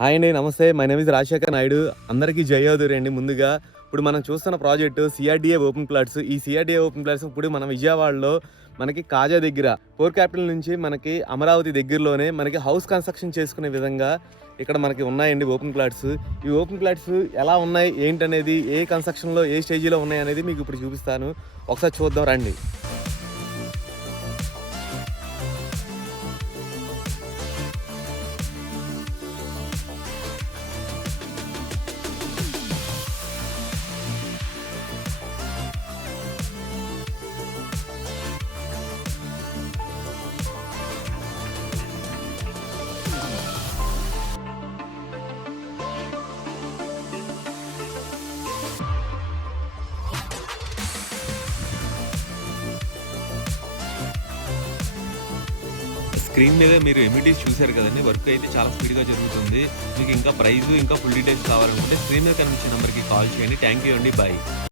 Hi అండి. నమస్తే. My name is Rajasekhar Naidu. అందరికీ జయోదయండి ముందుగా. ఇప్పుడు మనం చూస్తున్న ప్రాజెక్టు సీఆర్‌డీఏ ఓపెన్ ప్లాట్స్. ఈ సీఆర్‌డీఏ ఓపెన్ ప్లాట్స్ ఇప్పుడు మన విజయవాడలో మనకి కాజా దగ్గర కోర్ క్యాపిటల్ నుంచి మనకి అమరావతి దగ్గరలోనే మనకి హౌస్ కన్‌స్ట్రక్షన్ చేసుకునే విధంగా ఇక్కడ మనకి ఉన్నాయండి ఓపెన్ ప్లాట్స్. ఈ ఓపెన్ ప్లాట్స్ ఎలా ఉన్నాయి? ఏంటనేది ఏ కన్‌స్ట్రక్షన్‌లో ఏ స్టేజ్‌లో ఉన్నాయనేది మీకు ఇప్పుడు చూపిస్తాను. ఒకసారి చూద్దాం రండి. స్క్రీన్ మీద మీరు ఎమ్యూనిటీస్ చూసారు కదండీ! వర్క్ అయితే చాలా స్పీడ్‌గా జరుగుతుంది. మీకు ఇంకా ప్రైసు, ఇంకా ఫుల్ డీటెయిల్స్ కావాలనుకుంటే స్క్రీన్ మీద కనిపించే నంబర్‌కి కాల్ చేయండి. థాంక్ యూ అండి. బై.